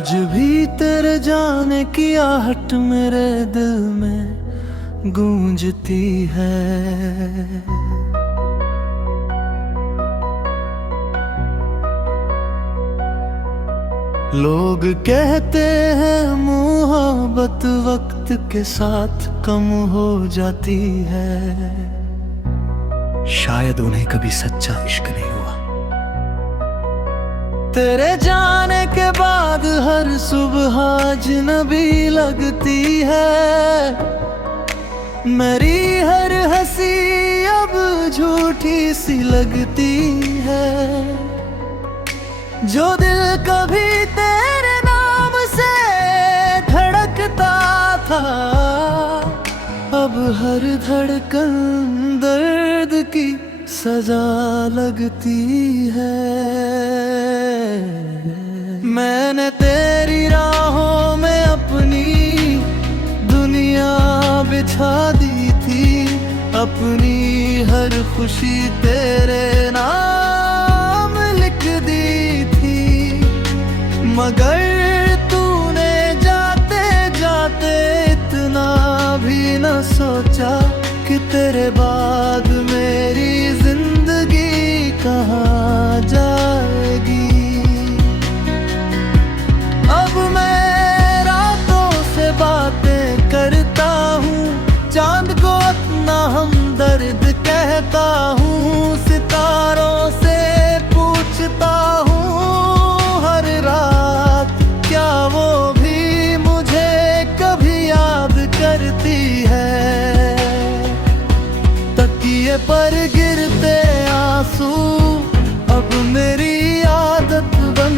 आज भी तेरे जाने की आहट मेरे दिल में गूंजती है। लोग कहते हैं मोहब्बत वक्त के साथ कम हो जाती है, शायद उन्हें कभी सच्चा इश्क नहीं हुआ। तेरे जाने के बाद हर सुबह अजनबी लगती है, मेरी हर हंसी अब झूठी सी लगती है। जो दिल कभी तेरे नाम से धड़कता था, अब हर धड़कन दर्द की सजा लगती है। मैंने तेरी राहों में अपनी दुनिया बिछा दी थी, अपनी हर खुशी तेरे नाम लिख दी थी। मगर तूने जाते जाते इतना भी न सोचा कि तेरे बाद मेरी जिंदगी कहाँ जाएगी। अब मैं रातों से बातें करता हूँ, चांद को अपना हमदर्द कहता हूँ, सितारों से पूछता हूँ हर रात, क्या वो भी मुझे कभी याद करती है। तकिए पर गिरते आंसू अब मेरी आदत बन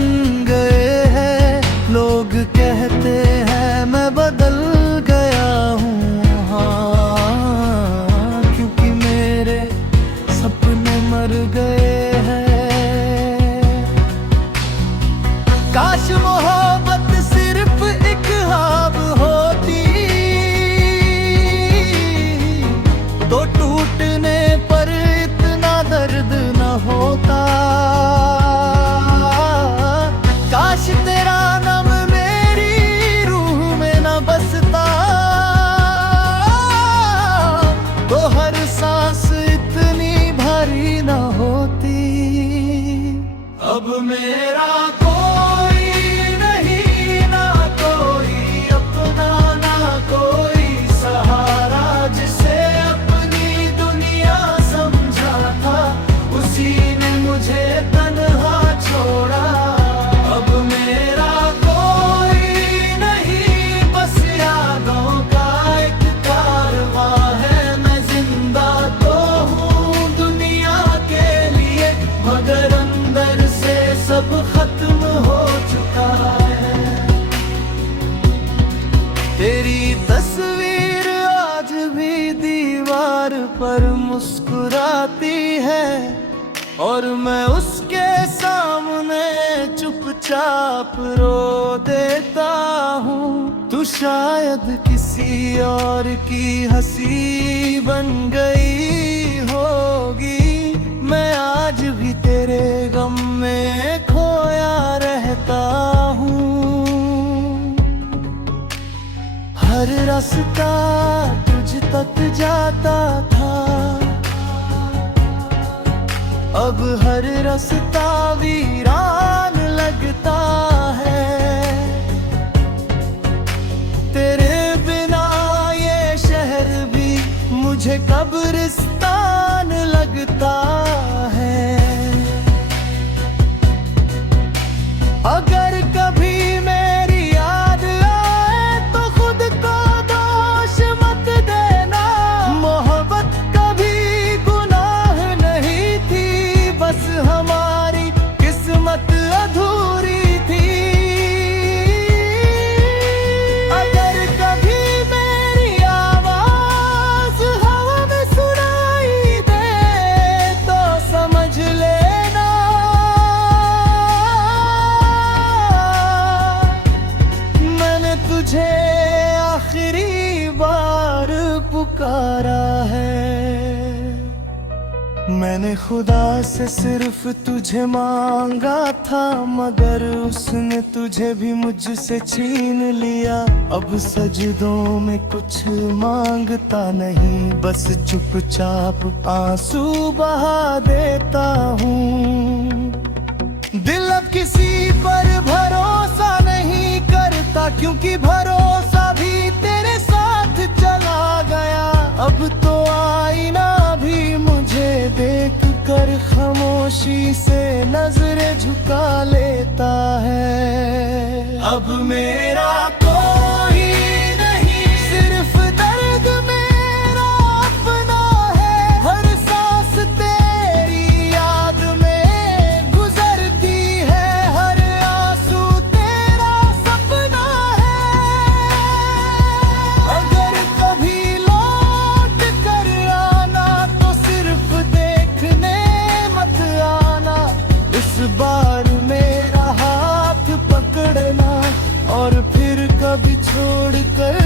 गए हैं। लोग कहते हैं मैं बदल गया हूँ, हाँ, क्योंकि मेरे सपने मर गए हैं। काश मोहब्बत सिर्फ एक ख्वाब होती, तो टूटने पर इतना दर्द न होता। काश तेरा नाम मेरी रूह में न बसता, तो हर सांस इतनी भारी न होती। अब मेरा कोई नहीं, ना कोई अपना, ना कोई सहारा, जिसे अपनी दुनिया समझा था उसी ने मुझे तन्हा छोड़ा। अब मेरा कोई नहीं, बस यादों का एक कारवां है। मैं जिंदा तो हूँ दुनिया के लिए, मगर अंदर से सब खत्म हो चुका है। तेरी तस्वीर आज भी दीवार पर मुस्कुराती है, और मैं उसके सामने चुपचाप रो देता हूँ। तू शायद किसी और की हंसी बन गई होगी, मैं आज भी तेरे गम में खोया रहता हूँ। हर रास्ता तुझ तक जाता था, अब हर रास्ता वीरान लगता है। तेरे बिना ये शहर भी मुझे कब्रिस्तान लगता है। अगर कभी मेरी याद आए तो खुद को दोष मत देना। मोहब्बत कभी गुनाह नहीं थी, बस हमारी किस्मत अधूरी थी। अगर कभी मेरी आवाज हवा में सुनाई दे तो समझ लेना मैंने खुदा से सिर्फ तुझे मांगा था, मगर उसने तुझे भी मुझसे छीन लिया। अब सजदों में कुछ मांगता नहीं, बस चुपचाप आंसू बहा देता हूँ। दिल अब किसी पर भरोसा नहीं करता, क्योंकि भरोसा भी तेरे साथ चला गया। अब तो आईना भी मुझे देख कर खामोशी से नजरें झुका लेता है। अब मेरा कोई नहीं, सिर्फ दर्द मेरा अपना है। हर सांस तेरी याद में गुजरती है, हर आंसू तेरा सपना है। अगर कभी लौट कर आना तो सिर्फ देखने मत आना। इस बार मेरा हाथ पकड़ना और फिर कभी छोड़ कर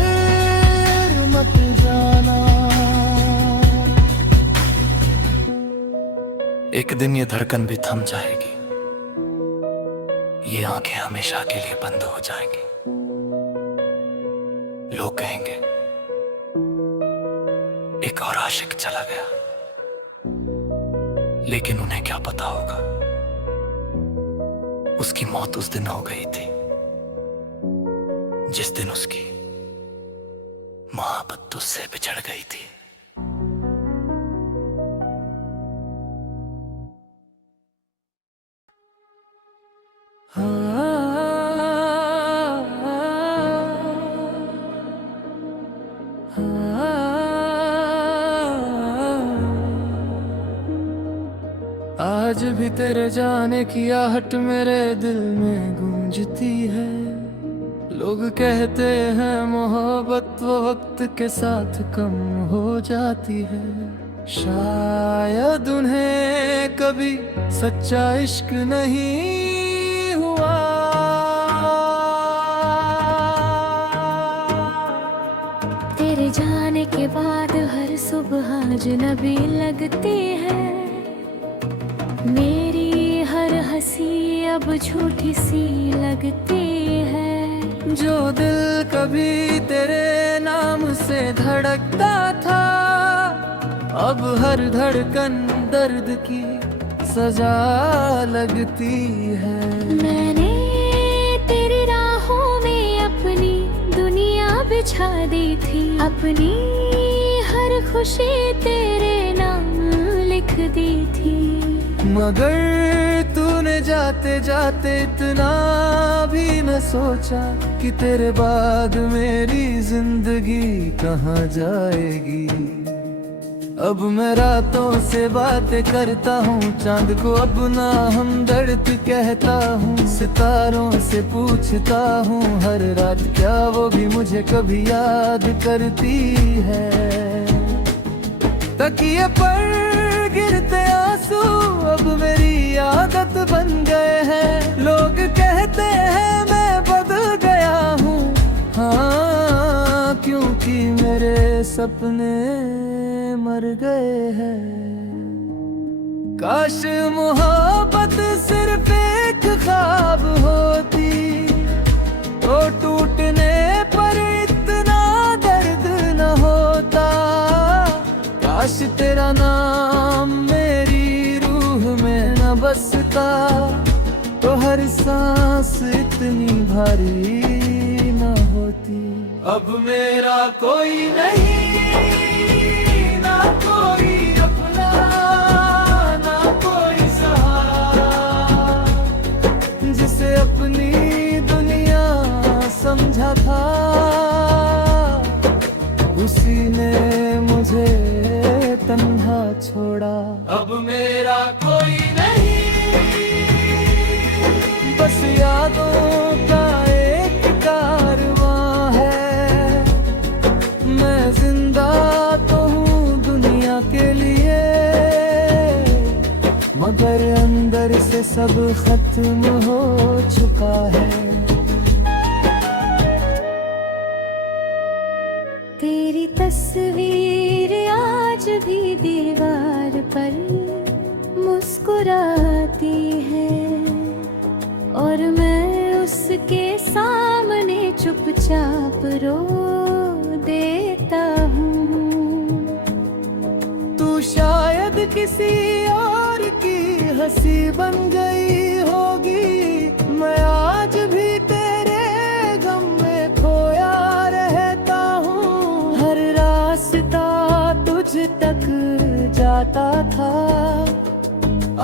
मत जाना। एक दिन ये धड़कन भी थम जाएगी, ये आंखें हमेशा के लिए बंद हो जाएंगी। लोग कहेंगे एक और आशिक चला गया, लेकिन उन्हें क्या पता होगा उसकी मौत उस दिन हो गई थी जिस दिन उसकी मोहब्बत तुझसे बिछड़ गई थी। आज भी तेरे जाने की आहट मेरे दिल में गूंजती है। लोग कहते हैं मोहब्बत वो वक्त के साथ कम हो जाती है। शायद उन्हें कभी सच्चा इश्क नहीं हुआ। तेरे जाने के बाद हर सुबह अजनबी लगती है। मेरी हर हंसी अब झूठी सी लगती है। जो दिल कभी तेरे नाम से धड़कता था, अब हर धड़कन दर्द की सजा लगती है। मैंने तेरी राहों में अपनी दुनिया बिछा दी थी। अपनी हर खुशी तेरे नाम लिख दी थी। मगर तूने जाते जाते इतना भी न सोचा कि तेरे बाद मेरी जिंदगी कहाँ जाएगी। अब मैं रातों से बातें करता हूँ, चांद को अपना हमदर्द कहता हूँ। सितारों से पूछता हूँ हर रात, क्या वो भी मुझे कभी याद करती है। तकिए पर गिरते आंसू अब मेरी आदत बन गए हैं। लोग कहते हैं मैं बदल गया हूँ, हाँ, क्योंकि मेरे सपने मर गए हैं। काश मोहब्बत सिर्फ एक ख्वाब होती, तो टूटने पर इतना दर्द न होता। काश तेरा नाम मेरी रूह में न बसता, तो हर सांस इतनी भारी न होती। अब मेरा कोई नहीं, ना कोई अपना, ना कोई सहारा। जिसे अपनी दुनिया समझा था, उसी ने मुझे तन्हा छोड़ा। अब मेरा कोई नहीं, बस यादों का एक कारवां है। मैं जिंदा तो हूँ दुनिया के लिए, मगर अंदर से सब खत्म हो चुका है। तेरी तस्वीर आज भी दीवार पर चुपचाप रो देता हूँ। तू शायद किसी और की हंसी बन गई होगी, मैं आज भी तेरे गम में खोया रहता हूँ। हर रास्ता तुझ तक जाता था,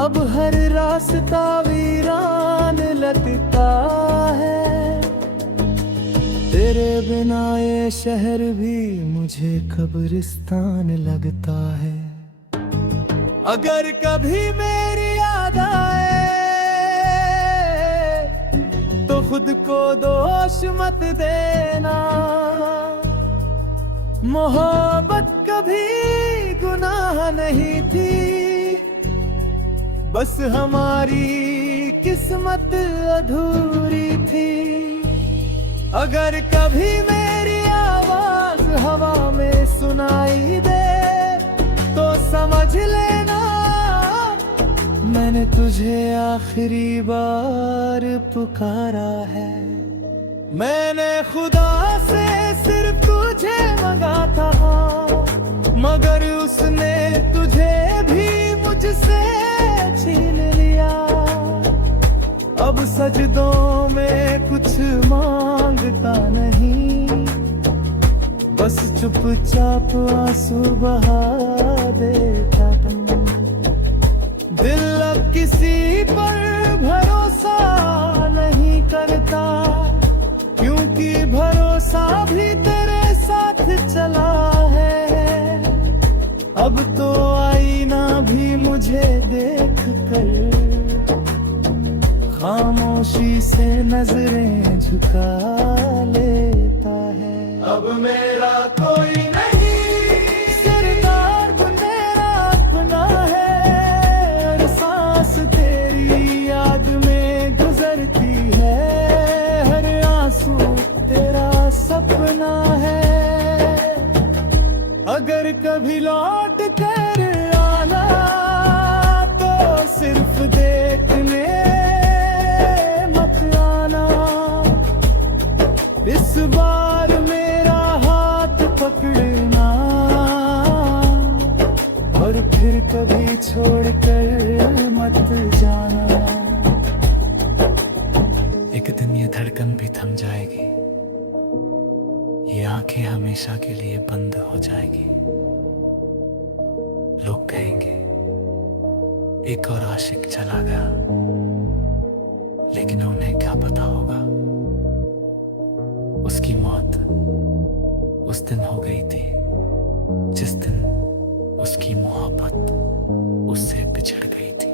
अब हर रास्ता वीरान लगता है। तेरे बिना ये शहर भी मुझे कब्रिस्तान लगता है। अगर कभी मेरी याद आए तो खुद को दोष मत देना। मोहब्बत कभी गुनाह नहीं थी, बस हमारी किस्मत अधूरी थी। अगर कभी मेरी आवाज हवा में सुनाई दे तो समझ लेना मैंने तुझे आखिरी बार पुकारा है। मैंने खुदा से सिर्फ तुझे मांगा था, मगर उसने तुझे भी मुझसे छीन लिया। अब सजदों में कुछ मांगता नहीं, बस चुपचाप आंसू बहा देता हूँ। दिल अब किसी पर भरोसा नहीं करता, क्योंकि भरोसा भी तेरे साथ चला है। अब तो आईना भी मुझे देख कर खामोशी से नजरें झुका लेता है। अब मेरा कोई नहीं, सरदार मेरा अपना है। हर सांस तेरी याद में गुजरती है, हर आंसू तेरा सपना है। अगर कभी लौट कर आना तो सिर्फ देखने मत आना। इस बार मेरा हाथ पकड़ना और फिर कभी छोड़कर मत जाना। एक दिन ये धड़कन भी थम जाएगी, ये आंखें हमेशा के लिए बंद हो जाएगी। लोग कहेंगे एक और आशिक चला गया, लेकिन उन्हें क्या पता होगा उसकी मौत उस दिन हो गई थी जिस दिन उसकी मोहब्बत उससे बिछड़ गई थी।